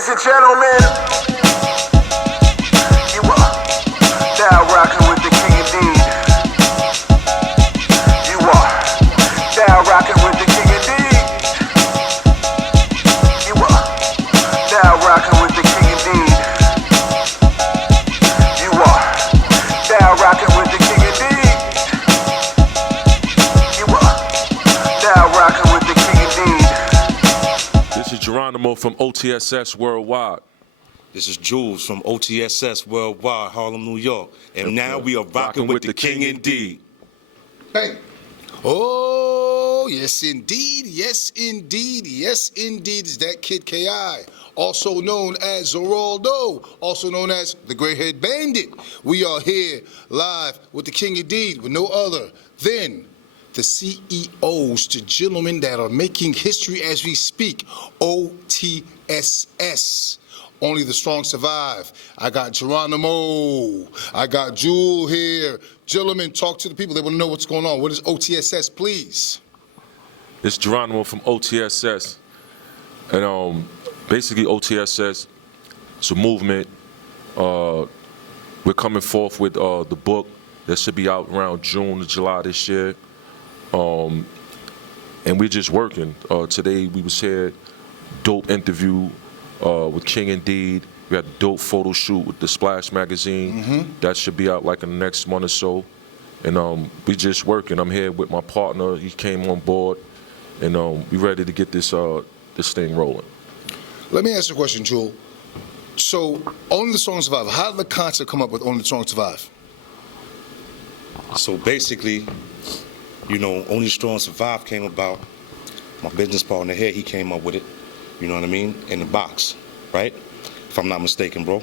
Ladies and gentlemen, you are now rocking with the King Indeed. You are now rocking with the King Indeed. You are now rocking with the King Indeed. You are now rocking with the King Indeed. You are now rocking with the King Indeed. This is Geronimo from OTSS Worldwide. This is Jules from OTSS Worldwide, Harlem, New York. And now we are rocking with the King Indeed. Bang. Oh, yes indeed, yes indeed, yes indeed. It's Dat KiD K.I, also known as ZoeRaldo, also known as the Gray Haired Bandit. We are here live with the King Indeed, with no other than the CEOs, the gentlemen that are making history as we speak, OTSS. Only the strong survive. I got Geronimo. I got Jewel here. Gentlemen, talk to the people. They want to know what's going on. What is OTSS, please? This is Geronimo from OTSS. And basically OTSS is a movement. We're coming forth with the book that should be out around June or July this year. And we're just working. Today we was here, dope interview with King Indeed. We had a dope photo shoot with the Splash magazine. That should be out like in the next month or so. And we just working. I'm here with my partner. He came on board, and we ready to get this this thing rolling. Let me ask you a question, Jewel. So, Only the Strong Survive. How did the concept come up with Only the Strong Survive? So basically, you know, Only the Strong Survive came about. My business partner here, he came up with it. You know what I mean? In the box, right? If I'm not mistaken, bro.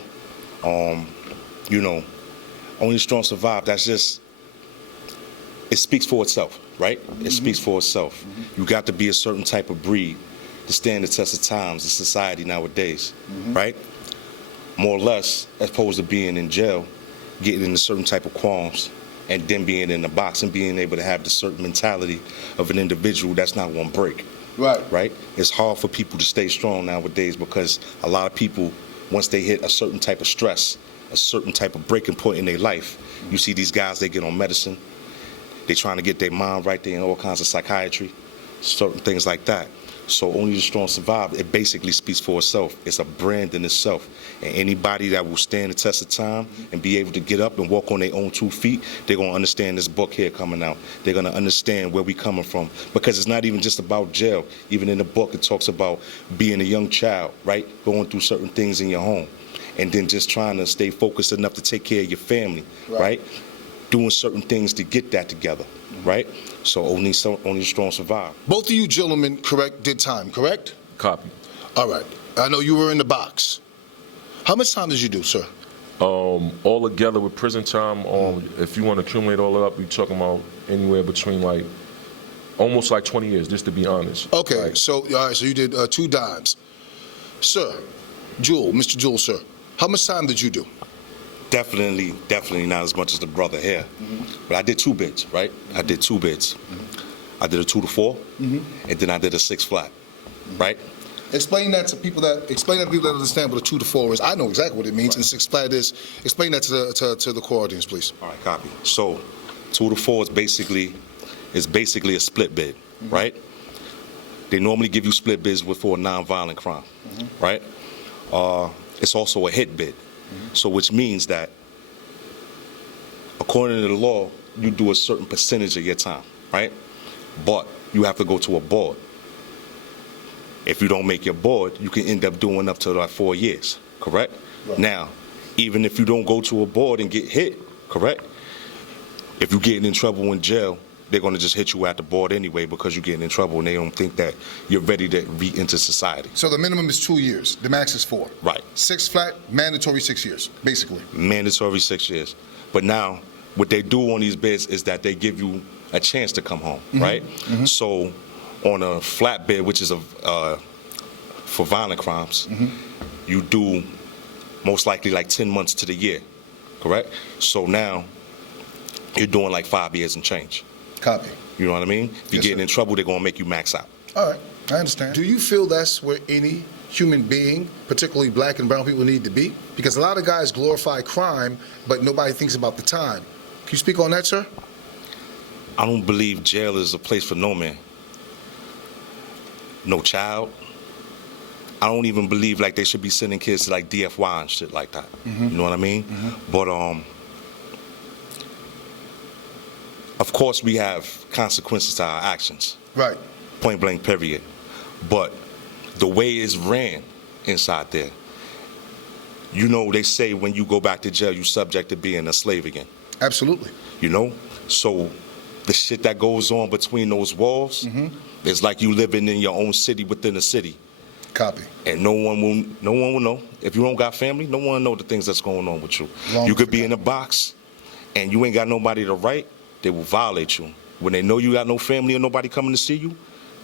You know, Only the Strong Survive. That's just, it speaks for itself, right? It speaks for itself. You got to be a certain type of breed to stand the test of times in society nowadays, right? More or less, as opposed to being in jail, getting in a certain type of qualms, and then being in the box and being able to have the certain mentality of an individual that's not going to break. Right? It's hard for people to stay strong nowadays because a lot of people, once they hit a certain type of stress, a certain type of breaking point in their life, you see these guys, they get on medicine, they trying to get their mind right, they in all kinds of psychiatry, certain things like that. So Only the Strong Survive, it basically speaks for itself. It's a brand in itself. And anybody that will stand the test of time and be able to get up and walk on their own 2 feet, they're going to understand this book here coming out. They're going to understand where we coming from. Because it's not even just about jail. Even in the book, it talks about being a young child, right? Going through certain things in your home. And then just trying to stay focused enough to take care of your family, right? Doing certain things to get that together, right? So only the strong survive. Both of you gentlemen, correct, did time, correct? Copy. All right. I know you were in the box. How much time did you do, sir? All together with prison time, if you want to accumulate all that up, you're talking about anywhere between like almost like 20 years, just to be honest. Okay, Like, so all right, so you did 2 dimes. Sir, Jewel, Mr. Jewel, sir, how much time did you do? Definitely not as much as the brother here. But I did 2 bids, right? I did 2 bids. I did a 2 to 4, and then I did a 6 flat, right? Explain that to people that understand what a 2 to 4 is. I know exactly what it means, and 6 flat is. Explain that to the core audience, please. All right, copy. So 2 to 4 is basically a split bid, right? They normally give you split bids for a non-violent crime, right? It's also a hit bid. So which means that according to the law, you do a certain percentage of your time, right? But you have to go to a board. If you don't make your board, you can end up doing up to like 4 years, correct? Right. Now, even if you don't go to a board and get hit, correct? If you're getting in trouble in jail, they're going to just hit you at the board anyway because you're getting in trouble and they don't think that you're ready to re-enter society. So the minimum is 2 years. The max is 4. Right. 6 flat, mandatory 6 years, basically. Mandatory 6 years. But now, what they do on these bids is that they give you a chance to come home, right? So on a flat bid, which is for violent crimes, you do most likely like 10 months to the year, correct? So now you're doing like 5 years and change. Copy. You know what I mean? If you're getting in trouble, they're going to make you max out. All right, I understand. Do you feel that's where any human being, particularly black and brown people, need to be? Because a lot of guys glorify crime, but nobody thinks about the time. Can you speak on that, sir? I don't believe jail is a place for no man. No child. I don't even believe like they should be sending kids to like DFY and shit like that. You know what I mean? But of course we have consequences to our actions. Right. Point blank, period. But the way it's ran inside there, you know, they say when you go back to jail, you're subject to being a slave again. Absolutely. You know? So the shit that goes on between those walls is like you living in your own city within a city. Copy. And no one will know. If you don't got family, no one will know the things that's going on with you. You could be in a box and you ain't got nobody to write, they will violate you. When they know you got no family or nobody coming to see you,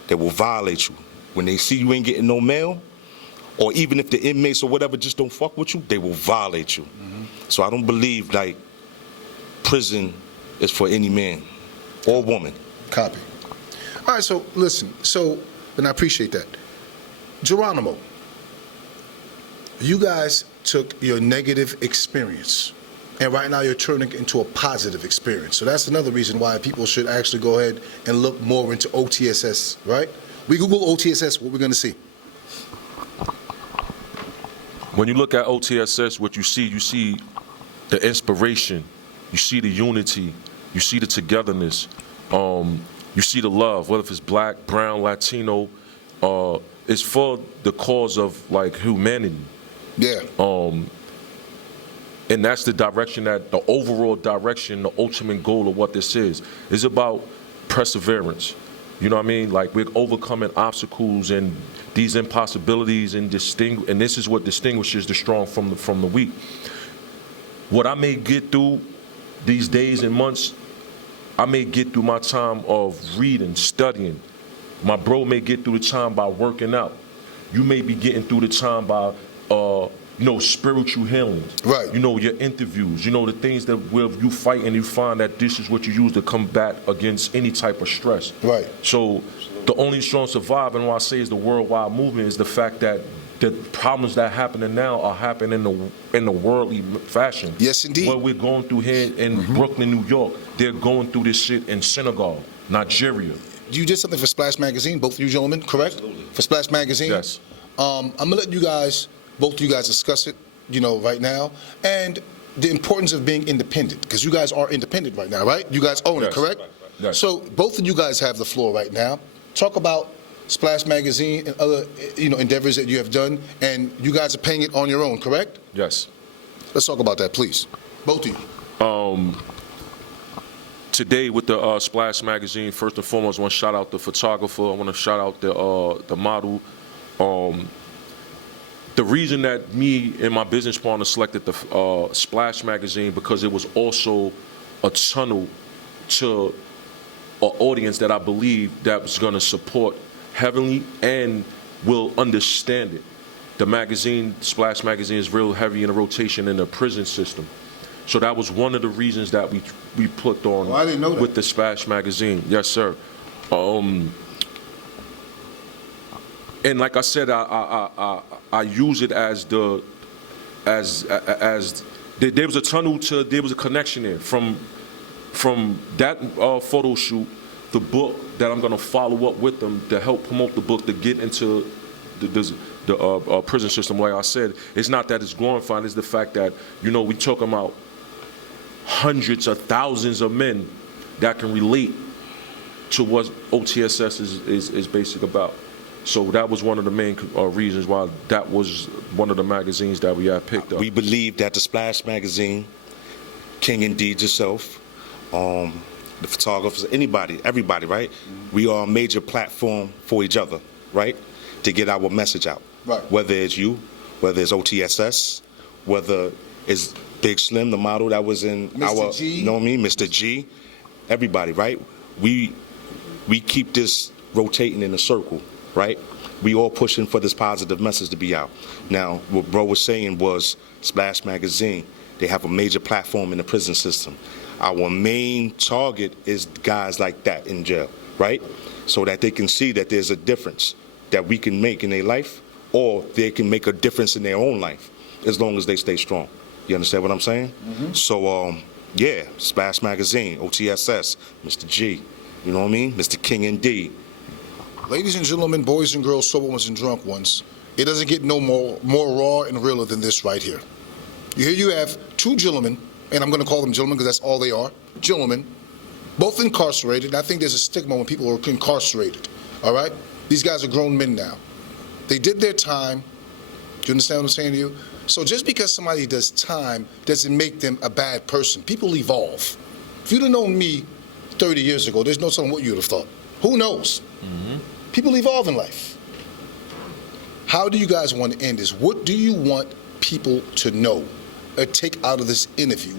they will violate you. When they see you ain't getting no mail, or even if the inmates or whatever just don't fuck with you, they will violate you. So I don't believe like prison is for any man or woman. Copy. All right, so listen, and I appreciate that. Geronimo, you guys took your negative experience, and right now you're turning it into a positive experience. So that's another reason why people should actually go ahead and look more into OTSS, right? We Google OTSS, what we're going to see? When you look at OTSS, what you see the inspiration, you see the unity, you see the togetherness, you see the love, whether if it's black, brown, Latino, it's for the cause of like humanity. Yeah. And that's the direction, that the overall direction, the ultimate goal of what this is about perseverance. You know what I mean? Like we're overcoming obstacles and these impossibilities, and this is what distinguishes the strong from the weak. What I may get through these days and months, I may get through my time of reading, studying. My bro may get through the time by working out. You may be getting through the time by, spiritual healing. Right. You know, your interviews. You know, the things that where you fight and you find that this is what you use to combat against any type of stress. Right. So the only strong survive, and what I say is the worldwide movement, is the fact that the problems that happening now are happening in the worldly fashion. Yes, indeed. What we're going through here in Brooklyn, New York, they're going through this shit in Senegal, Nigeria. You did something for Splash Magazine, both of you gentlemen, correct? Absolutely. For Splash Magazine? Yes. I'm gonna let both of you guys discuss it, right now, and the importance of being independent, because you guys are independent right now, right? You guys own it, Yes. correct? Yes. So both of you guys have the floor right now. Talk about Splash Magazine and other, endeavors that you have done, and you guys are paying it on your own, correct? Yes. Let's talk about that, please. Both of you. Today with the Splash Magazine, first and foremost, I want to shout out the photographer. I want to shout out the model. The reason that me and my business partner selected the Splash Magazine, because it was also a tunnel to an audience that I believe that was going to support heavily and will understand it. The magazine, Splash Magazine, is real heavy in the rotation in the prison system. So that was one of the reasons that we put on I didn't know that. with the Splash Magazine. Yes, sir. And like I said, I use it as there was a tunnel there was a connection there from that photo shoot, the book that I'm gonna follow up with them to help promote the book to get into the prison system. Like I said, it's not that it's glorifying, it's the fact that we talking about hundreds of thousands of men that can relate to what OTSS is basic about. So that was one of the main reasons why that was one of the magazines that we had picked up. We believe that the Splash Magazine, TheKingIndeed yourself, the photographers, everybody, right? We are a major platform for each other, right? To get our message out. Right. Whether it's you, whether it's OTSS, whether it's Big Slim, the model that was in Mr. G. You know what I mean? Mr. G. Everybody, right? We keep this rotating in a circle, right? We all pushing for this positive message to be out. Now, what bro was saying was Splash Magazine, they have a major platform in the prison system. Our main target is guys like that in jail, right? So that they can see that there's a difference that we can make in their life or they can make a difference in their own life as long as they stay strong. You understand what I'm saying? So, yeah, Splash Magazine, OTSS, Mr. G, you know what I mean? Mr. KingIndeed. Ladies and gentlemen, boys and girls, sober ones and drunk ones, it doesn't get no more raw and realer than this right here. Here you have two gentlemen, and I'm going to call them gentlemen because that's all they are, gentlemen, both incarcerated. And I think there's a stigma when people are incarcerated, all right? These guys are grown men now. They did their time. Do you understand what I'm saying to you? So just because somebody does time doesn't make them a bad person. People evolve. If you'd have known me 30 years ago, there's no telling what you'd have thought. Who knows? People evolve in life. How do you guys want to end this? What do you want people to know or take out of this interview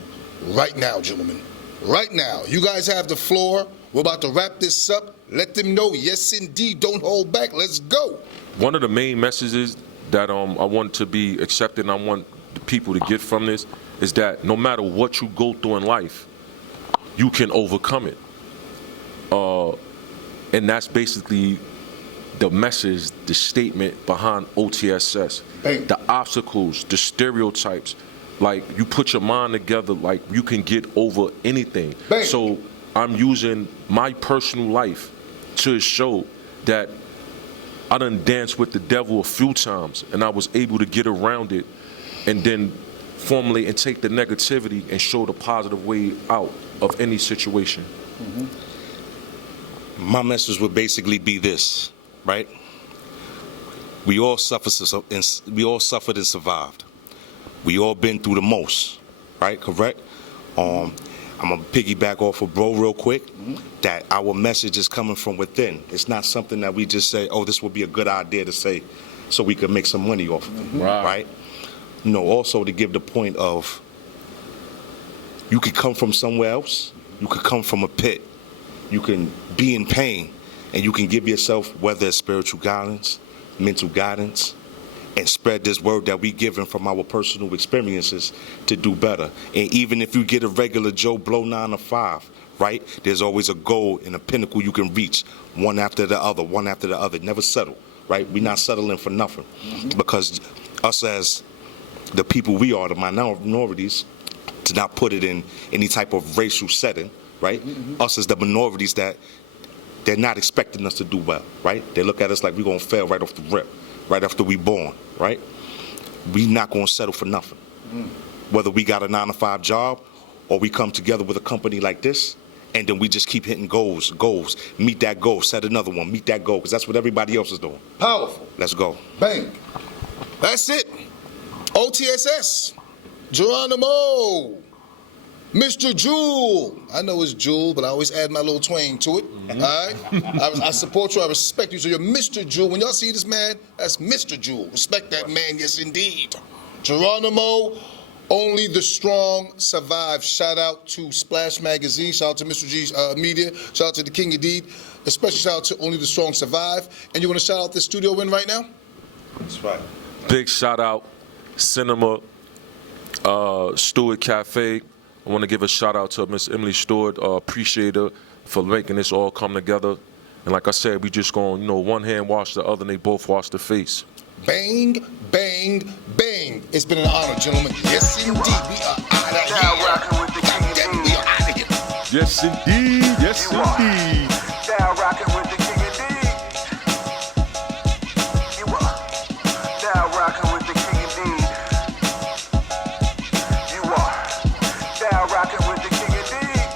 right now, gentlemen? Right now. You guys have the floor. We're about to wrap this up. Let them know, yes, indeed, don't hold back. Let's go. One of the main messages that I want to be accepted and I want the people to get from this is that no matter what you go through in life, you can overcome it. And that's basically the message, the statement behind OTSS. Bang. The obstacles, the stereotypes, like you put your mind together, like you can get over anything. Bang. So I'm using my personal life to show that I done danced with the devil a few times and I was able to get around it and then formulate and take the negativity and show the positive way out of any situation. My message would basically be this, right? We all suffered and survived. We all been through the most, right? Correct? I'm gonna piggyback off of bro real quick, that our message is coming from within. It's not something that we just say, oh, this would be a good idea to say so we could make some money off of it, right? No, also to give the point of you could come from somewhere else, you could come from a pit, you can be in pain, and you can give yourself, whether it's spiritual guidance, mental guidance, and spread this word that we given from our personal experiences to do better. And even if you get a regular Joe Blow 9 to 5, right, there's always a goal and a pinnacle you can reach, one after the other, one after the other. Never settle, right? We're not settling for nothing. Because us as the people we are, the minorities, to not put it in any type of racial setting, right? Us as the minorities that they're not expecting us to do well, right? They look at us like we're going to fail right off the rip, right after we born, right? We not going to settle for nothing. Whether we got a 9 to 5 job or we come together with a company like this and then we just keep hitting goals, meet that goal, set another one, meet that goal, because that's what everybody else is doing. Powerful. Let's go. Bang. That's it. OTSS. Geronimo. Mr. Jewel. I know it's Jewel, but I always add my little twang to it. All right? I support you. I respect you. So you're Mr. Jewel. When y'all see this man, that's Mr. Jewel. Respect that man. Yes, indeed. Geronimo, only the strong survive. Shout out to Splash Magazine. Shout out to Mr. G's Media. Shout out to TheKingIndeed. Especially shout out to Only the Strong Survive. And you want to shout out this studio win right now? That's right. Big shout out, Cinema, Stewart Cafe. I want to give a shout out to Miss Emily Stewart. Appreciate her for making this all come together. And like I said, we just going, one hand wash the other, and they both wash the face. Bang, bang, bang. It's been an honor, gentlemen. Yes, indeed. We are out of Now here. rocking with the Goddamn, we KingIndeed. are out of here. Yes, indeed. Yes, You are. indeed. Now rocking with the KingIndeed. You are. Now rocking with the KingIndeed. You are. Now rocking